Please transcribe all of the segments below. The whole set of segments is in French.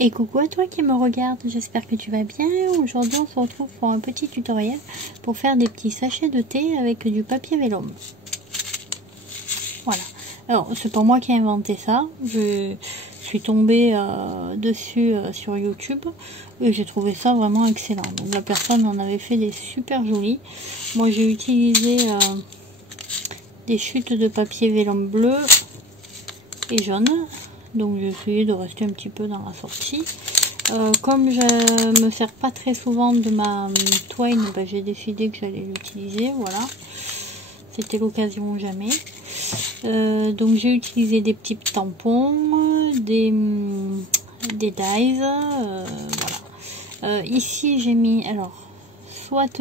Et coucou à toi qui me regarde, j'espère que tu vas bien. Aujourd'hui on se retrouve pour un petit tutoriel pour faire des petits sachets de thé avec du papier vélum. Voilà, alors c'est pas moi qui ai inventé ça, je suis tombée dessus sur YouTube et j'ai trouvé ça vraiment excellent. Donc la personne en avait fait des super jolis. Moi j'ai utilisé des chutes de papier vélum bleu et jaune. Donc j'ai essayé de rester un petit peu dans la sortie. Comme je me sers pas très souvent de ma Twine, bah, j'ai décidé que j'allais l'utiliser. Voilà, c'était l'occasion ou jamais. Donc j'ai utilisé des petits tampons, des dies. Voilà. Ici j'ai mis alors soit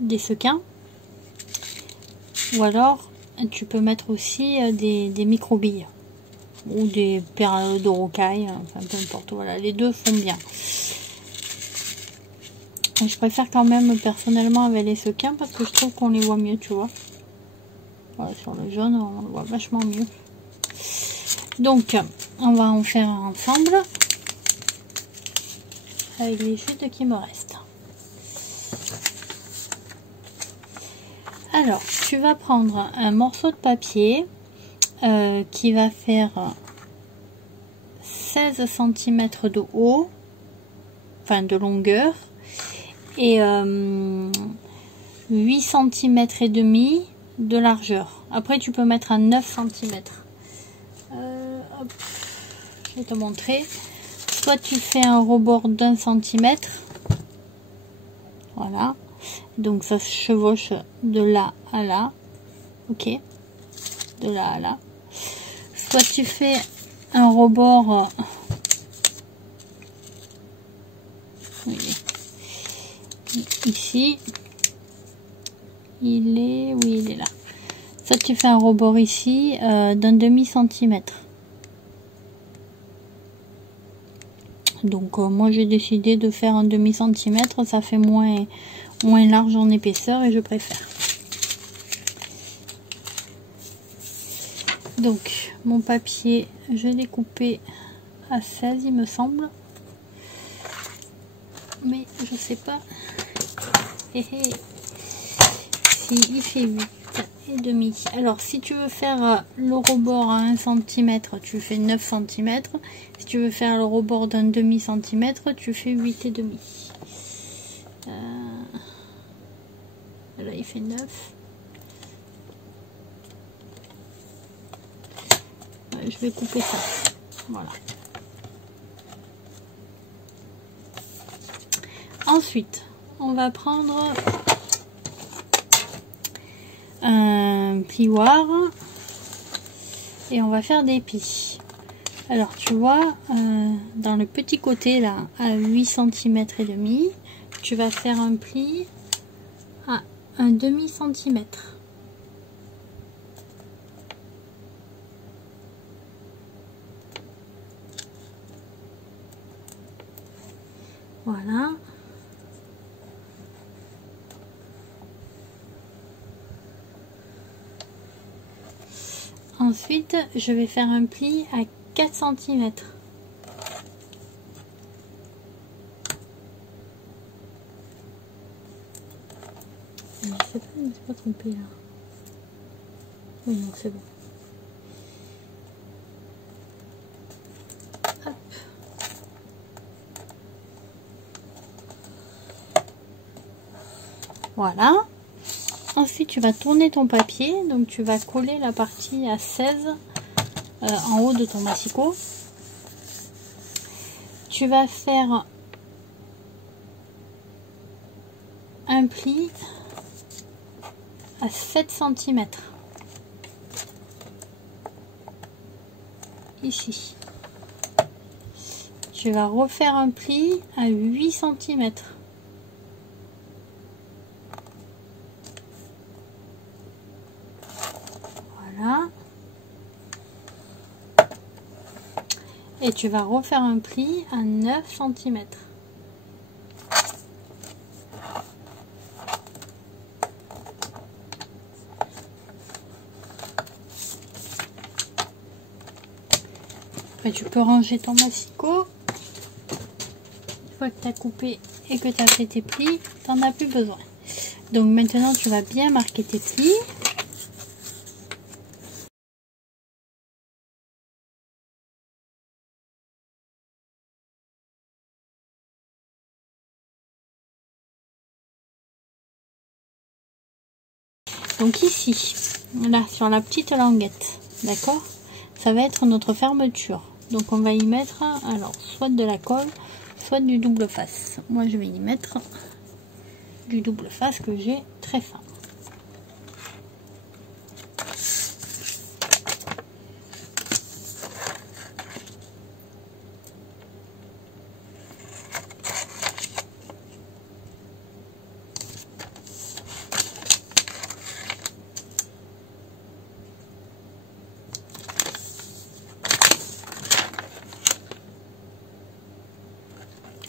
des sequins, ou alors tu peux mettre aussi des micro-billes ou des perles de rocaille, enfin peu importe, voilà, les deux font bien. Et je préfère quand même personnellement avec les sequins parce que je trouve qu'on les voit mieux, tu vois. Voilà, sur le jaune on le voit vachement mieux. Donc on va en faire ensemble avec les chutes qui me restent. Alors tu vas prendre un morceau de papier qui va faire 16 cm de haut, enfin de longueur, et 8 cm et demi de largeur. Après tu peux mettre un 9 cm. Hop, je vais te montrer. Soit tu fais un rebord d'1 cm, voilà, donc ça se chevauche de là à là, ok, de là à là. Soit tu fais un rebord ici, il est là. Soit tu fais un rebord ici d'un demi-centimètre. Donc moi j'ai décidé de faire un demi-centimètre, ça fait moins large en épaisseur et je préfère. Donc mon papier, je l'ai coupé à 16 il me semble, mais je sais pas si il fait 8 et demi. Alors si tu veux faire le rebord à 1 cm, tu fais 9 cm. Si tu veux faire le rebord d'un demi centimètre, tu fais 8 et demi. Là il fait 9. Je vais couper ça, voilà. Ensuite on va prendre un plioir et on va faire des plis. Alors tu vois, dans le petit côté là à 8 cm et demi, tu vas faire un pli à un demi centimètre. Voilà. Ensuite, je vais faire un pli à 4 cm. Je sais pas, je ne me suis pas trompée là. Oui, non, c'est bon. Hop. Voilà. Ensuite, tu vas tourner ton papier, donc tu vas coller la partie à 16 en haut de ton massicot. Tu vas faire un pli à 7 cm. Ici. Tu vas refaire un pli à 8 cm. Voilà. Et tu vas refaire un pli à 9 cm. Après, tu peux ranger ton massicot. Une fois que tu as coupé et que tu as fait tes plis, tu n'en as plus besoin. Donc maintenant, tu vas bien marquer tes plis. Donc ici, là, sur la petite languette, d'accord, ça va être notre fermeture. Donc on va y mettre, alors, soit de la colle, soit du double face. Moi, je vais y mettre du double face que j'ai très fin.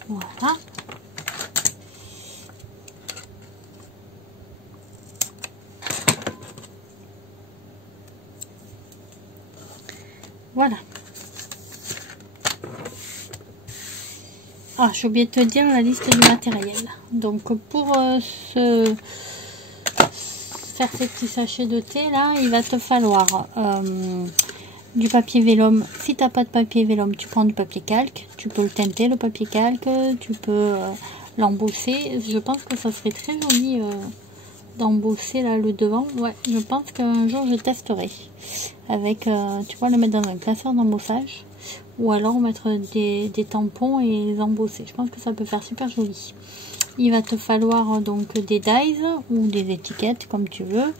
Voilà. Voilà. Ah, j'ai oublié de te dire la liste du matériel. Donc pour faire ces petits sachets de thé là, il va te falloir du papier vélum. Si tu n'as pas de papier vélum, tu prends du papier calque. Tu peux le teinter, le papier calque. Tu peux l'embosser. Je pense que ça serait très joli d'embosser là le devant. Ouais, je pense qu'un jour je testerai. Avec, tu vois, le mettre dans un classeur d'embossage. Ou alors mettre des tampons et les embosser. Je pense que ça peut faire super joli. Il va te falloir donc des dies ou des étiquettes comme tu veux.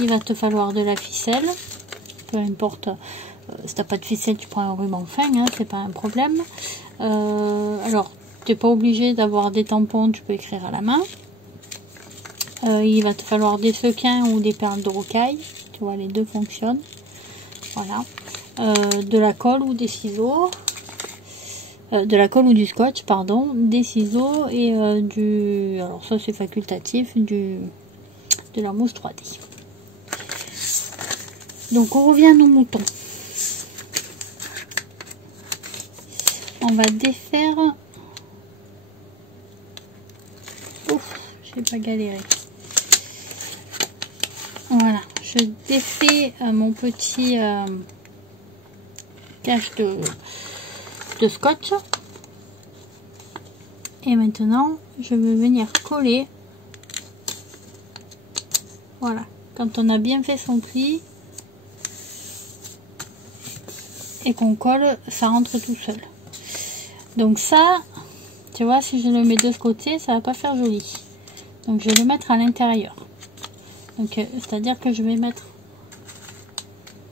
Il va te falloir de la ficelle. Peu importe. Si t'as pas de ficelle, tu prends un ruban fin, hein, c'est pas un problème. Alors, t'es pas obligé d'avoir des tampons, tu peux écrire à la main. Il va te falloir des sequins ou des perles de rocaille. Tu vois, les deux fonctionnent. Voilà. De la colle ou des ciseaux. De la colle ou du scotch, pardon. Des ciseaux et du... Alors ça, c'est facultatif. De la mousse 3D. Donc, on revient à nos moutons. On va défaire... Ouf, j'ai pas galéré. Voilà, je défais mon petit cache de scotch. Et maintenant, je vais venir coller. Voilà, quand on a bien fait son pli et qu'on colle, ça rentre tout seul. Donc ça, tu vois, si je le mets de ce côté, ça va pas faire joli. Donc je vais le mettre à l'intérieur. Donc c'est-à-dire que je vais mettre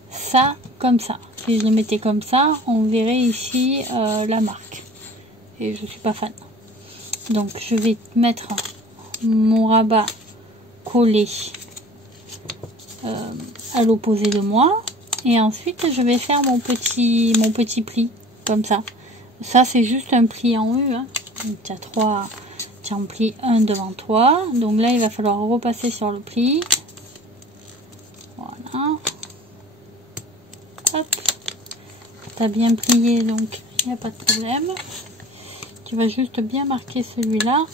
ça comme ça. Si je le mettais comme ça, on verrait ici la marque. Et je suis pas fan. Donc je vais mettre mon rabat collé à l'opposé de moi. Et ensuite je vais faire mon petit pli comme ça. Ça c'est juste un pli en U. Hein. Tu as trois. Tu en plies un devant toi. Donc là il va falloir repasser sur le pli. Voilà. Hop. Tu as bien plié, donc il n'y a pas de problème. Tu vas juste bien marquer celui-là.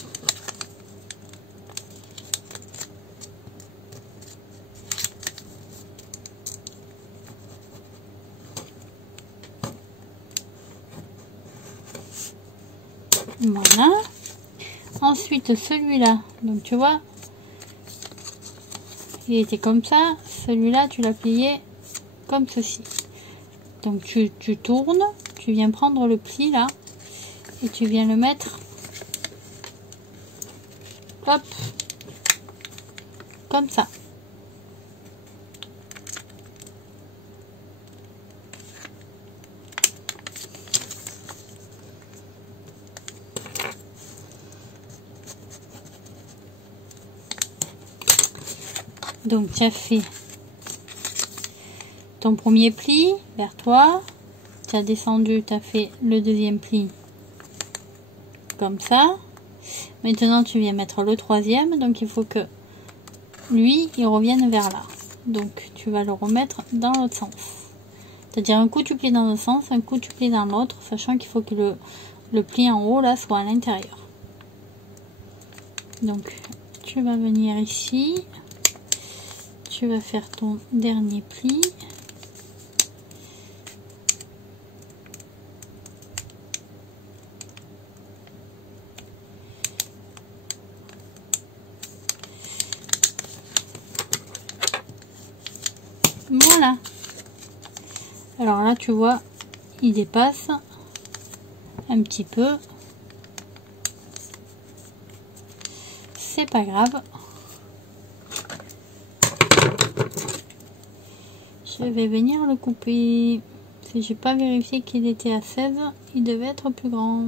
Voilà. Ensuite celui-là, donc tu vois, il était comme ça. Celui-là tu l'as plié comme ceci. Donc tu tournes, tu viens prendre le pli là et tu viens le mettre, hop, comme ça. Donc tu as fait ton premier pli vers toi, tu as descendu, tu as fait le deuxième pli comme ça. Maintenant tu viens mettre le troisième, donc il faut que lui il revienne vers là. Donc tu vas le remettre dans l'autre sens. C'est-à-dire un coup tu plies dans un sens, un coup tu plies dans l'autre, sachant qu'il faut que le pli en haut là soit à l'intérieur. Donc tu vas venir ici, tu vas faire ton dernier pli. Voilà. Alors là, tu vois, il dépasse un petit peu. C'est pas grave. Je vais venir le couper. Si j'ai pas vérifié qu'il était à 16, il devait être plus grand.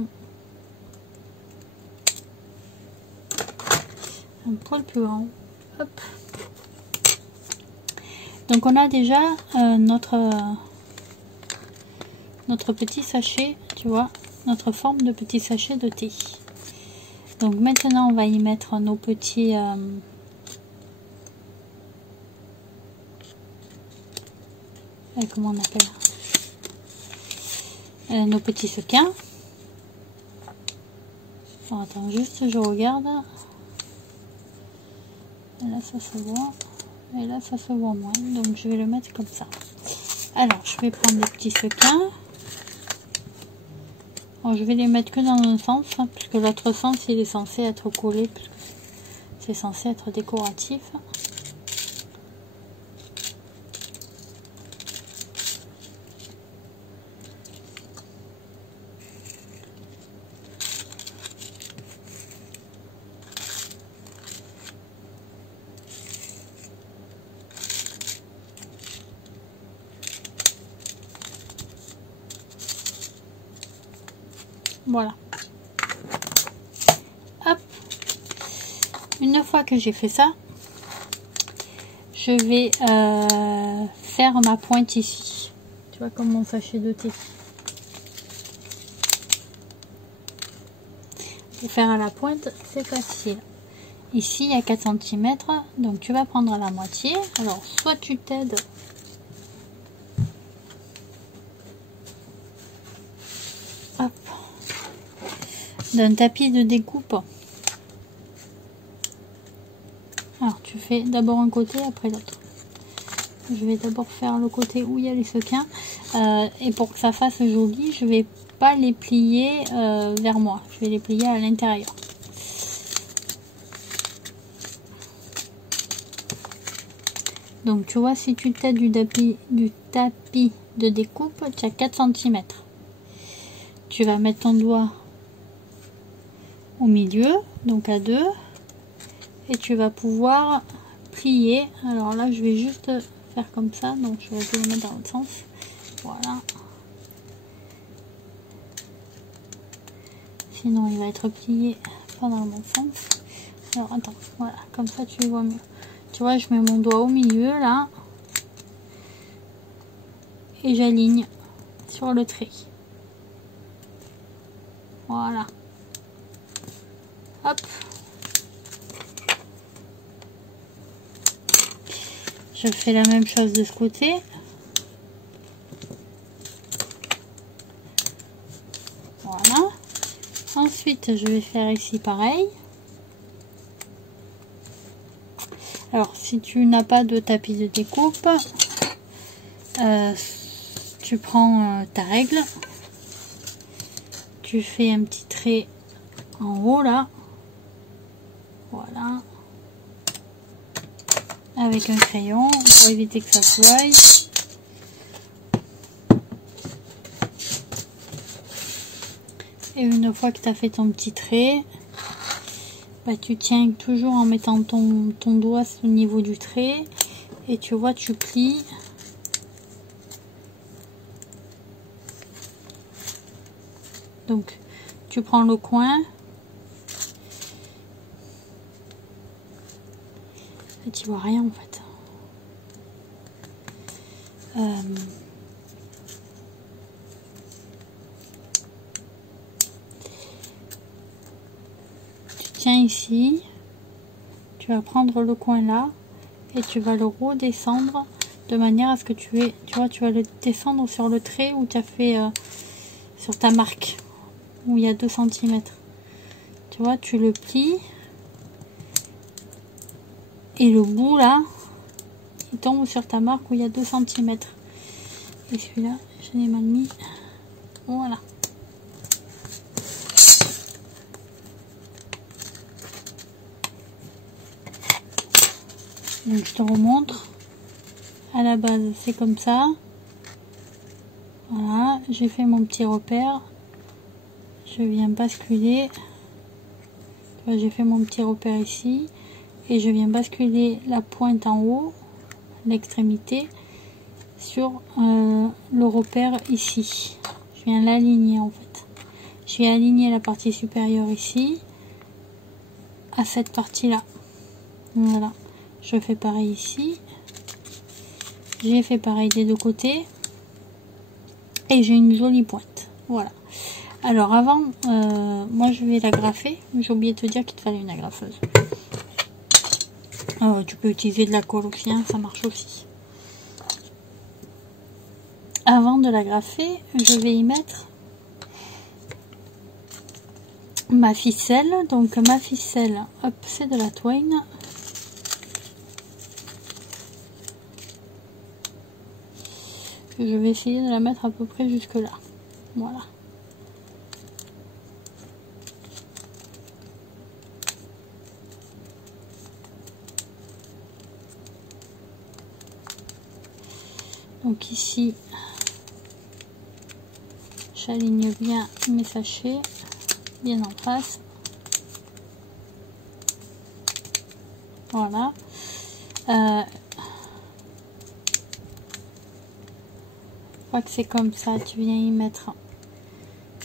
Un poil plus grand. Hop. Donc on a déjà notre petit sachet, tu vois, notre forme de petit sachet de thé. Donc maintenant on va y mettre nos petits comment on appelle nos petits sequins. Alors, attends juste, je regarde. Et là ça se voit, et là ça se voit moins, donc je vais le mettre comme ça. Alors je vais prendre les petits sequins. Alors, je vais les mettre que dans un sens, hein, puisque l'autre sens il est censé être collé, puisque c'est censé être décoratif. Voilà. Hop. Une fois que j'ai fait ça, je vais faire ma pointe ici. Tu vois, comme mon sachet de thé. Pour faire à la pointe, c'est facile. Ici, il y a 4 cm, donc tu vas prendre la moitié. Alors, soit tu t'aides d'un tapis de découpe. Alors tu fais d'abord un côté, après l'autre. Je vais d'abord faire le côté où il y a les sequins. Et pour que ça fasse joli, je vais pas les plier vers moi. Je vais les plier à l'intérieur. Donc tu vois, si tu t'aides du tapis de découpe, tu as 4 cm. Tu vas mettre ton doigt au milieu, donc à 2, et tu vas pouvoir plier. Alors là je vais juste faire comme ça, donc je vais essayer de le mettre dans l'autre sens. Voilà, sinon il va être plié pas dans le bon sens. Alors attends, voilà, comme ça tu vois mieux. Tu vois, je mets mon doigt au milieu là et j'aligne sur le trait. Voilà. Hop. Je fais la même chose de ce côté. Voilà. Ensuite, je vais faire ici pareil. Alors, si tu n'as pas de tapis de découpe, tu prends ta règle. Tu fais un petit trait en haut là. Voilà. Avec un crayon pour éviter que ça se voie. Et une fois que tu as fait ton petit trait, bah, tu tiens toujours en mettant ton doigt au niveau du trait. Et tu vois, tu plies. Donc, tu prends le coin. Et tu vois rien en fait. Tu tiens ici. Tu vas prendre le coin là. Et tu vas le redescendre de manière à ce que tu vois, tu vas le descendre sur le trait où tu as fait sur ta marque où il y a 2 cm. Tu vois, tu le plies et le bout là il tombe sur ta marque où il y a 2 cm. Et celui-là, je l'ai mal mis. Voilà. Donc je te remontre. À la base, c'est comme ça. Voilà, j'ai fait mon petit repère. Je viens basculer. J'ai fait mon petit repère ici. Et je viens basculer la pointe en haut, l'extrémité, sur le repère ici. Je viens l'aligner en fait. Je viens aligner la partie supérieure ici à cette partie là. Voilà. Je fais pareil ici. J'ai fait pareil des deux côtés. Et j'ai une jolie pointe. Voilà. Alors avant, moi je vais l'agrafer. J'ai oublié de te dire qu'il te fallait une agrafeuse. Tu peux utiliser de la colle aussi, hein, ça marche aussi. Avant de l'agrafer, je vais y mettre ma ficelle. Donc ma ficelle, hop, c'est de la Twain. Je vais essayer de la mettre à peu près jusque là. Voilà. Donc ici, j'aligne bien mes sachets, bien en face. Voilà. Une fois que c'est comme ça, tu viens y mettre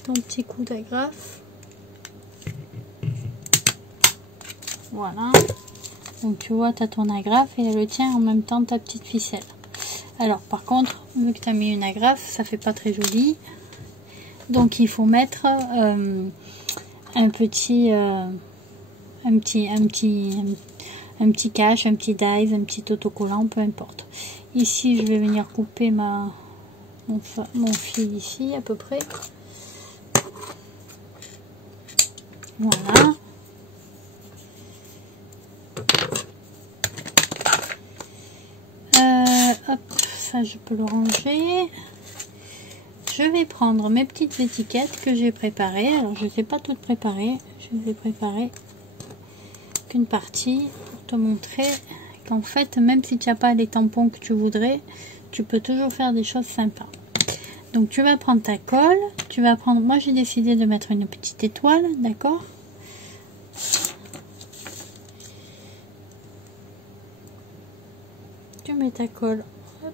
ton petit coup d'agrafe. Voilà. Donc tu vois, tu as ton agrafe et elle tient en même temps ta petite ficelle. Alors par contre, vu que tu as mis une agrafe, ça fait pas très joli. Donc il faut mettre un petit cache, un petit dies, un petit autocollant, peu importe. Ici, je vais venir couper mon fil ici à peu près. Voilà. Hop, ça je peux le ranger. Je vais prendre mes petites étiquettes que j'ai préparées. Alors je ne les ai pas toutes préparées. Je vais préparer qu'une partie pour te montrer qu'en fait, même si tu n'as pas les tampons que tu voudrais, tu peux toujours faire des choses sympas. Donc tu vas prendre ta colle. Tu vas prendre, moi j'ai décidé de mettre une petite étoile, d'accord? Tu mets ta colle, hop,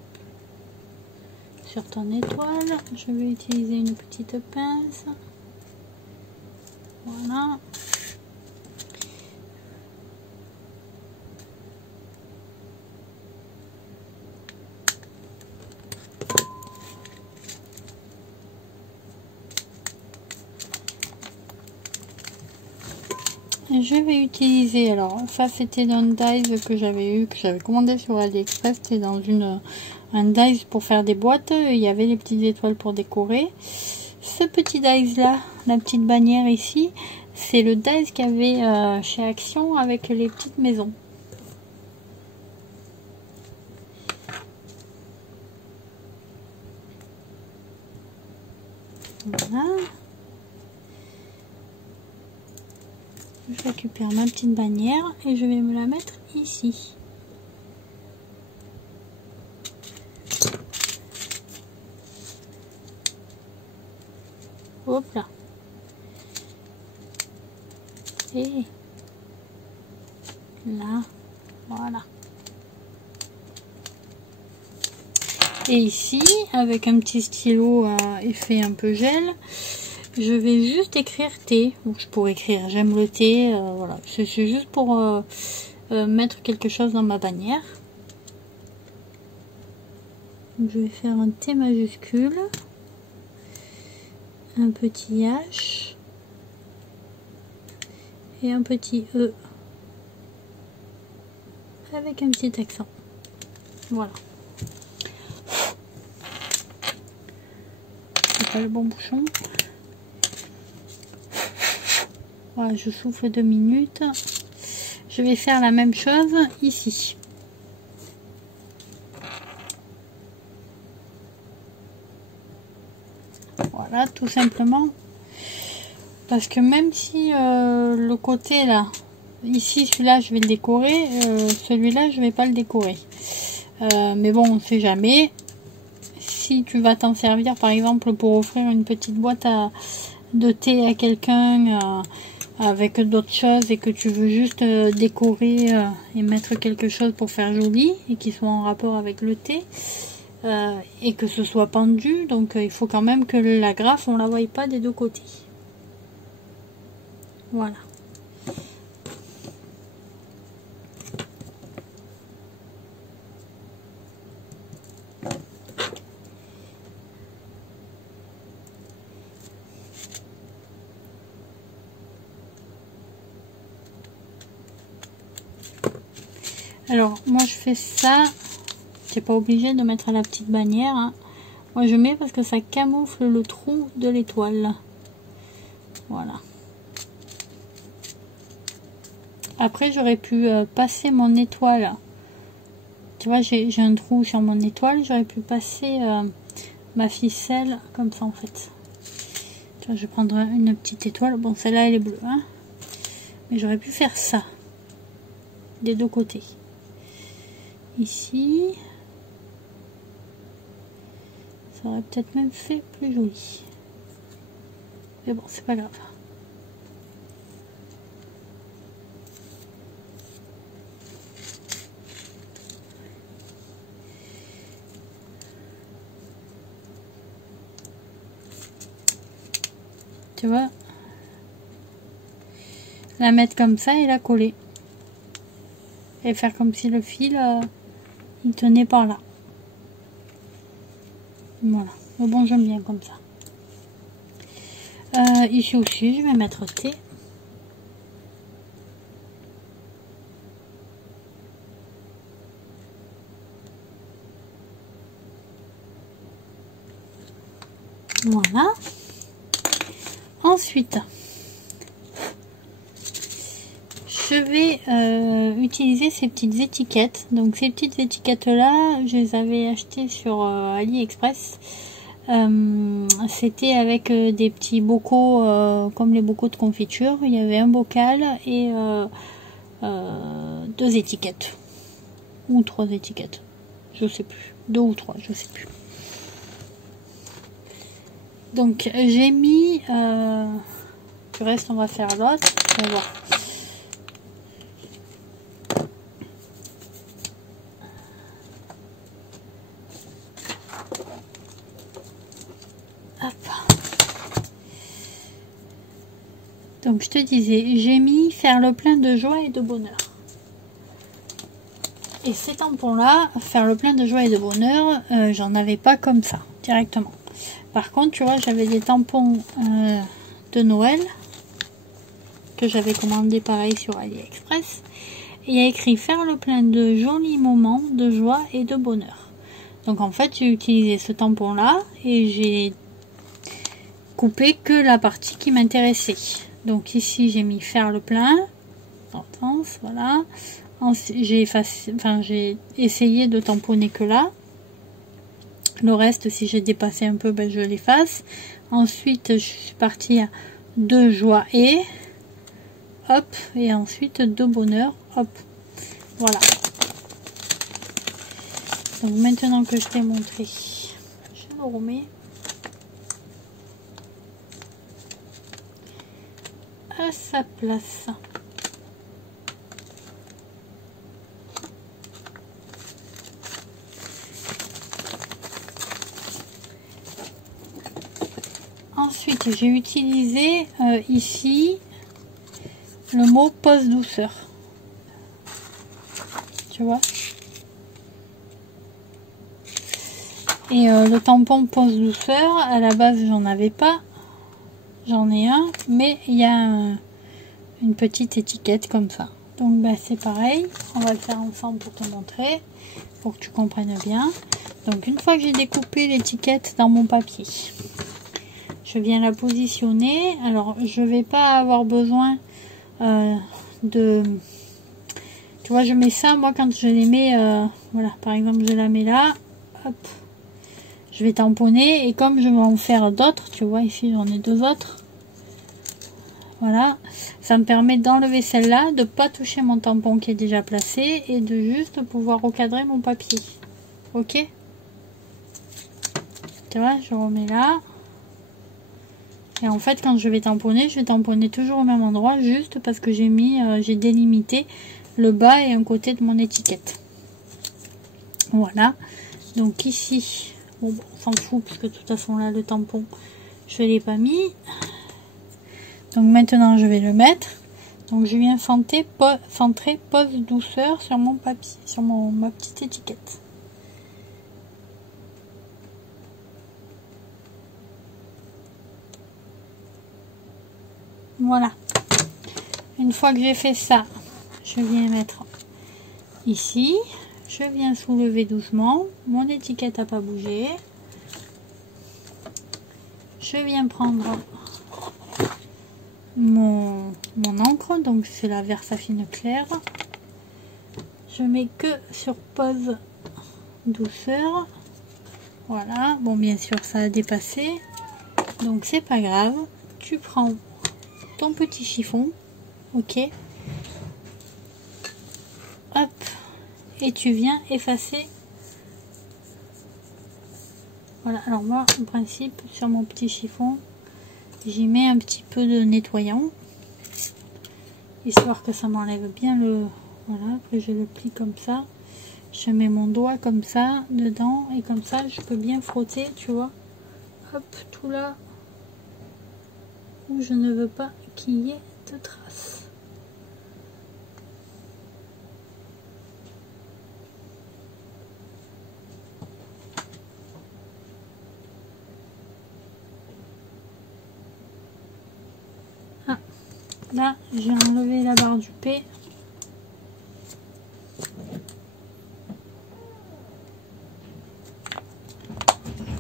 sur ton étoile. Je vais utiliser une petite pince. Voilà. Et je vais utiliser, alors ça c'était un dies que j'avais commandé sur AliExpress. C'était dans un dies pour faire des boîtes. Il y avait des petites étoiles pour décorer. Ce petit dies là, la petite bannière ici, c'est le dies qu'il y avait chez Action avec les petites maisons. Voilà. Je récupère ma petite bannière et je vais me la mettre ici. Hop là. Et là, voilà. Et ici, avec un petit stylo à effet un peu gel, je vais juste écrire thé. Je pourrais écrire j'aime le thé. Voilà, c'est juste pour mettre quelque chose dans ma bannière. Donc, je vais faire un T majuscule, un petit H et un petit E avec un petit accent. Voilà. pas le bon bouchon. Voilà, je souffle 2 minutes. Je vais faire la même chose ici. Voilà, tout simplement. Parce que même si le côté là, ici, celui-là, je vais le décorer, celui-là, je vais pas le décorer. Mais bon, on sait jamais. Si tu vas t'en servir, par exemple, pour offrir une petite boîte de thé à quelqu'un avec d'autres choses et que tu veux juste décorer et mettre quelque chose pour faire joli et qui soit en rapport avec le thé et que ce soit pendu, donc il faut quand même que l'agrafe, on la voie pas des deux côtés. Voilà. Alors, moi je fais ça, t'es pas obligé de mettre la petite bannière, hein. Moi je mets parce que ça camoufle le trou de l'étoile. Voilà. Après, j'aurais pu passer mon étoile. Tu vois, j'ai un trou sur mon étoile, j'aurais pu passer ma ficelle comme ça en fait. Tu vois, je vais prendre une petite étoile. Bon, celle-là elle est bleue, hein. Mais j'aurais pu faire ça des deux côtés. Ici, ça aurait peut-être même fait plus joli. Mais bon, c'est pas grave. Tu vois, la mettre comme ça et la coller. Et faire comme si le fil, il tenait par là. Voilà. Mais bon, j'aime bien comme ça. Ici aussi, je vais mettre thé. Voilà. Ensuite, je vais utiliser ces petites étiquettes. Donc ces petites étiquettes là, je les avais achetées sur AliExpress. C'était avec des petits bocaux comme les bocaux de confiture. Il y avait un bocal et 2 étiquettes ou 3 étiquettes, je sais plus, 2 ou 3, je sais plus. Donc j'ai mis le reste, on va faire l'autre. On va voir. Donc je te disais, j'ai mis faire le plein de joie et de bonheur. Et ces tampons là, faire le plein de joie et de bonheur, j'en avais pas comme ça, directement. Par contre, tu vois, j'avais des tampons de Noël, que j'avais commandé pareil sur AliExpress. Et il y a écrit faire le plein de jolis moments de joie et de bonheur. Donc en fait, j'ai utilisé ce tampon là et j'ai coupé que la partie qui m'intéressait. Donc ici j'ai mis faire le plein, intense, voilà. J'ai essayé de tamponner que là. Le reste, si j'ai dépassé un peu, ben, je l'efface. Ensuite je suis partie à de joie et hop, et ensuite de bonheur, hop, voilà. Donc maintenant que je t'ai montré, je le remets à sa place. Ensuite, j'ai utilisé ici le mot pose douceur. Tu vois? Et le tampon pose douceur, à la base, j'en avais pas. J'en ai un, mais il y a une petite étiquette comme ça. Donc bah, c'est pareil, on va le faire ensemble pour te montrer, pour que tu comprennes bien. Donc une fois que j'ai découpé l'étiquette dans mon papier, Je viens la positionner. Alors, je vais pas avoir besoin de... Tu vois, je mets ça, moi, quand je les mets... voilà, par exemple, je la mets là. Hop. Je vais tamponner. Et comme je vais en faire d'autres, tu vois, ici, j'en ai 2 autres. Voilà. Ça me permet d'enlever celle-là, de pas toucher mon tampon qui est déjà placé et de juste pouvoir recadrer mon papier. Ok? Tu vois, je remets là. Et en fait, quand je vais tamponner toujours au même endroit, juste parce que j'ai mis, j'ai délimité le bas et un côté de mon étiquette. Voilà. Donc ici, bon, on s'en fout parce que de toute façon là, le tampon, je ne l'ai pas mis. Donc maintenant, je vais le mettre. Donc je viens centrer pose douceur sur mon papier, sur ma petite étiquette. Voilà. Une fois que j'ai fait ça, je viens mettre ici. Je viens soulever doucement. Mon étiquette n'a pas bougé. Je viens prendre mon encre. Donc c'est la Versafine claire. Je mets que sur pose douceur. Voilà. Bon, bien sûr, ça a dépassé. Donc c'est pas grave. Tu prends ton petit chiffon, ok, hop, et tu viens effacer. Voilà, alors moi en principe sur mon petit chiffon j'y mets un petit peu de nettoyant histoire que ça m'enlève bien le, voilà, après je le plie comme ça, je mets mon doigt comme ça dedans et comme ça je peux bien frotter, tu vois, hop, tout là où je ne veux pas qu'il y ait de traces. Ah, là j'ai enlevé la barre du P.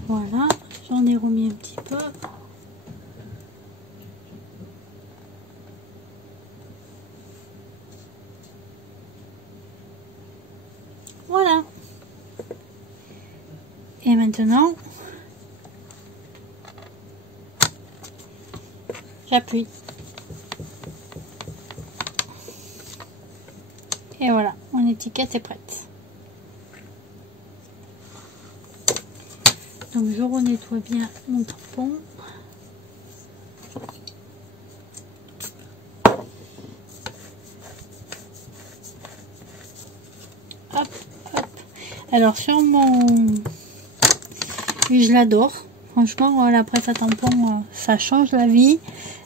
Voilà, j'en ai remis un petit peu. Voilà. Et maintenant, j'appuie. Et voilà, mon étiquette est prête. Donc je renettoie bien mon tampon. Hop, hop. Alors sur mon... Je l'adore. Franchement, la presse à tampon, ça change la vie.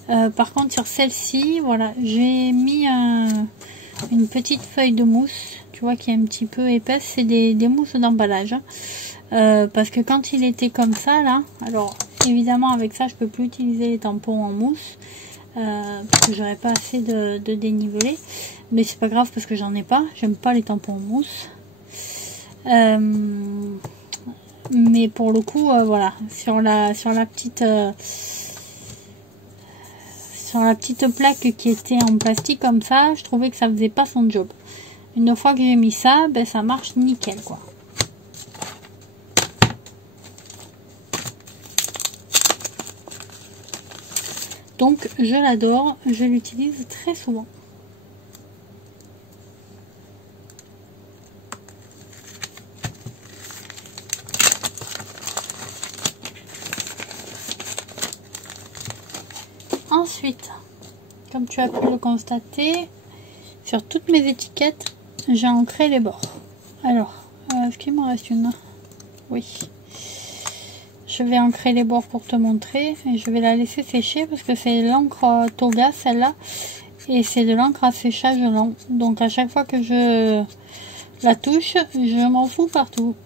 Par contre, sur celle-ci, voilà, j'ai mis une petite feuille de mousse, tu vois, qui est un petit peu épaisse. C'est des mousses d'emballage. Parce que quand il était comme ça, là, alors évidemment, avec ça, je peux plus utiliser les tampons en mousse. Parce que j'aurais pas assez de dénivelé. Mais c'est pas grave parce que j'en ai pas. J'aime pas les tampons en mousse. Mais pour le coup, voilà, sur la petite plaque qui était en plastique comme ça, je trouvais que ça faisait pas son job. Une fois que j'ai mis ça, ben ça marche nickel, quoi. Donc je l'adore, je l'utilise très souvent. Ensuite, comme tu as pu le constater, sur toutes mes étiquettes, j'ai ancré les bords. Alors, est-ce qu'il m'en reste une? Oui. Je vais ancrer les bords pour te montrer et je vais la laisser sécher parce que c'est l'encre Toga, celle-là, et c'est de l'encre à séchage lent. Donc à chaque fois que je la touche, je m'en fous partout.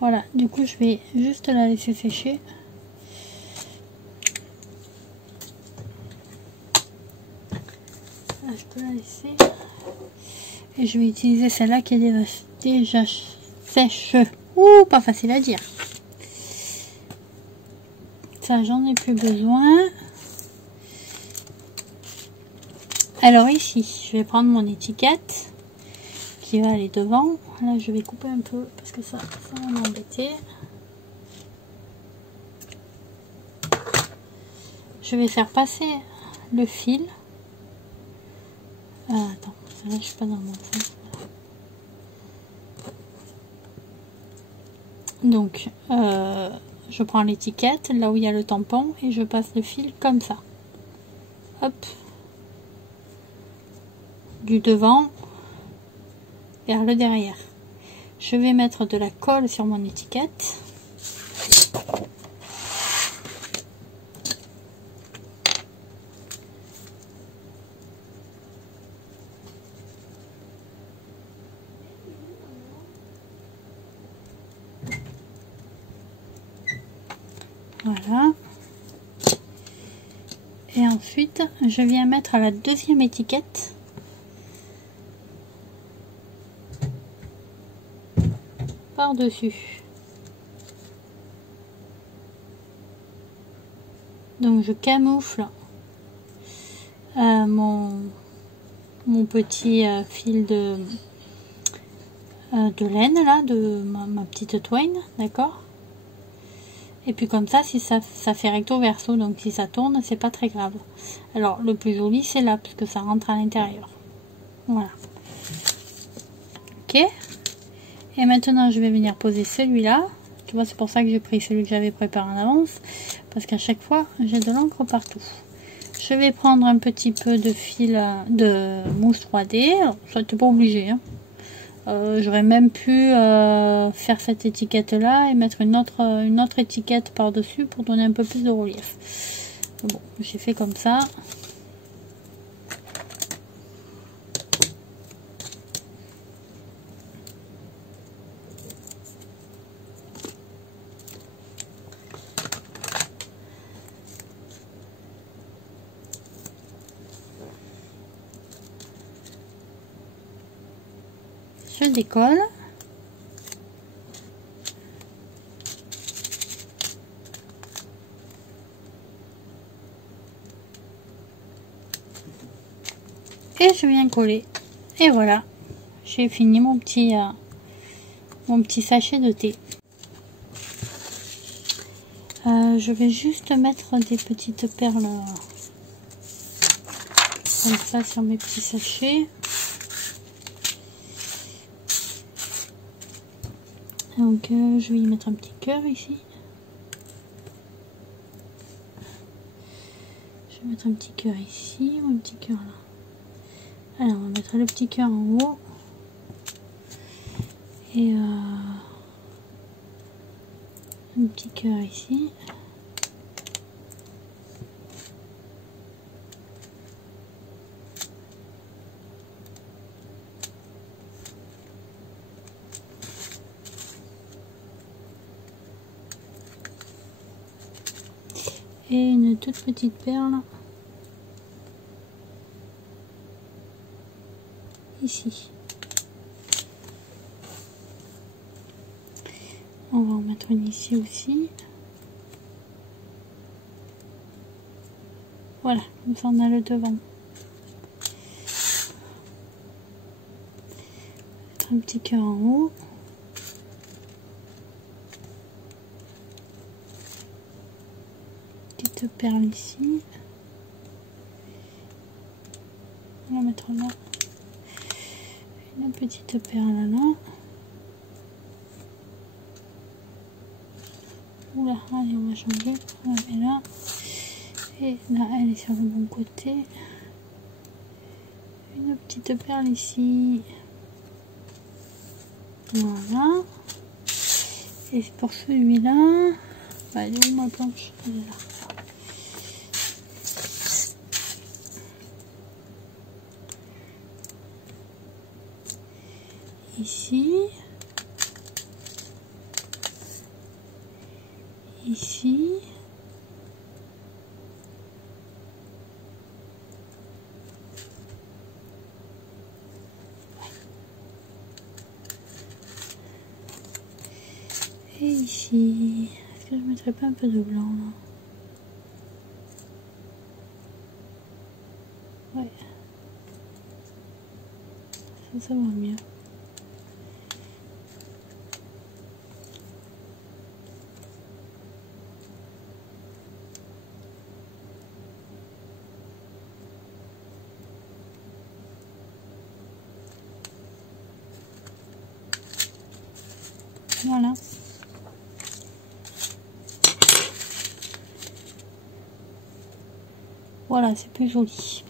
Voilà, du coup je vais juste la laisser sécher. Là, je peux la laisser. Et je vais utiliser celle-là qui est déjà sèche. Ouh, pas facile à dire. Ça, j'en ai plus besoin. Alors ici, je vais prendre mon étiquette qui va aller devant. Là, je vais couper un peu parce que ça va m'embêter. Je vais faire passer le fil. Attends, là je suis pas dans mon sens. Donc, je prends l'étiquette, là où il y a le tampon, et je passe le fil comme ça. Hop. Du devant vers le derrière. Je vais mettre de la colle sur mon étiquette. Voilà. Et ensuite, je viens mettre la deuxième étiquette. Par-dessus. Donc je camoufle mon petit fil de laine là, de ma petite twine, d'accord. Et puis comme ça, si ça fait recto verso, donc si ça tourne, c'est pas très grave. Alors le plus joli c'est là, parce que ça rentre à l'intérieur. Voilà. Ok. Et maintenant je vais venir poser celui-là. Tu vois, c'est pour ça que j'ai pris celui que j'avais préparé en avance, parce qu'à chaque fois j'ai de l'encre partout. Je vais prendre un petit peu de fil de mousse 3D. Alors, ça t'es pas obligé, hein. J'aurais même pu faire cette étiquette là et mettre une autre étiquette par dessus pour donner un peu plus de relief. Bon, j'ai fait comme ça. Je décolle. Et je viens coller. Et voilà, j'ai fini mon petit sachet de thé. Je vais juste mettre des petites perles comme ça sur mes petits sachets. Donc je vais y mettre un petit cœur ici. Je vais mettre un petit cœur ici ou un petit cœur là. Alors on va mettre le petit cœur en haut. Et un petit cœur ici. Et une toute petite perle ici. On va en mettre une ici aussi. Voilà, comme ça on a le devant. Mettre un petit cœur en haut. Petite perle ici. On va mettre là. Une petite perle là. Oula, allez, on va changer. On la met là. Et là, elle est sur le bon côté. Une petite perle ici. Voilà. Et pour celui-là, elle est où ma planche? Elle est là. Ici. Ici. Et ici. Est-ce que je ne mettrais pas un peu de blanc là? Ouais. Ça va mieux. Voilà. Voilà, c'est plus joli.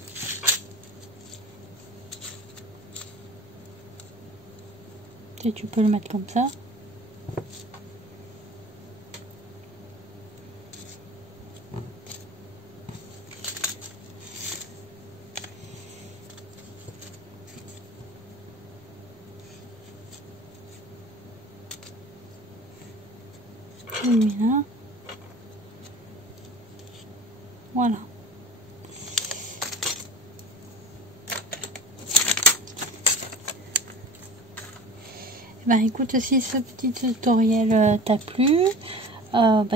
Et tu peux le mettre comme ça. Celui-là. Voilà. Ben écoute, si ce petit tutoriel t'a plu,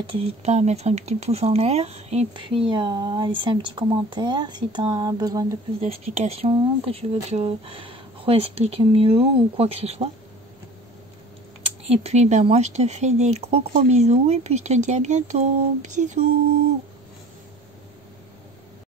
t'hésites pas à mettre un petit pouce en l'air et puis à laisser un petit commentaire si tu as besoin de plus d'explications, que tu veux que je réexplique mieux ou quoi que ce soit. Et puis moi je te fais des gros bisous et puis je te dis à bientôt. Bisous.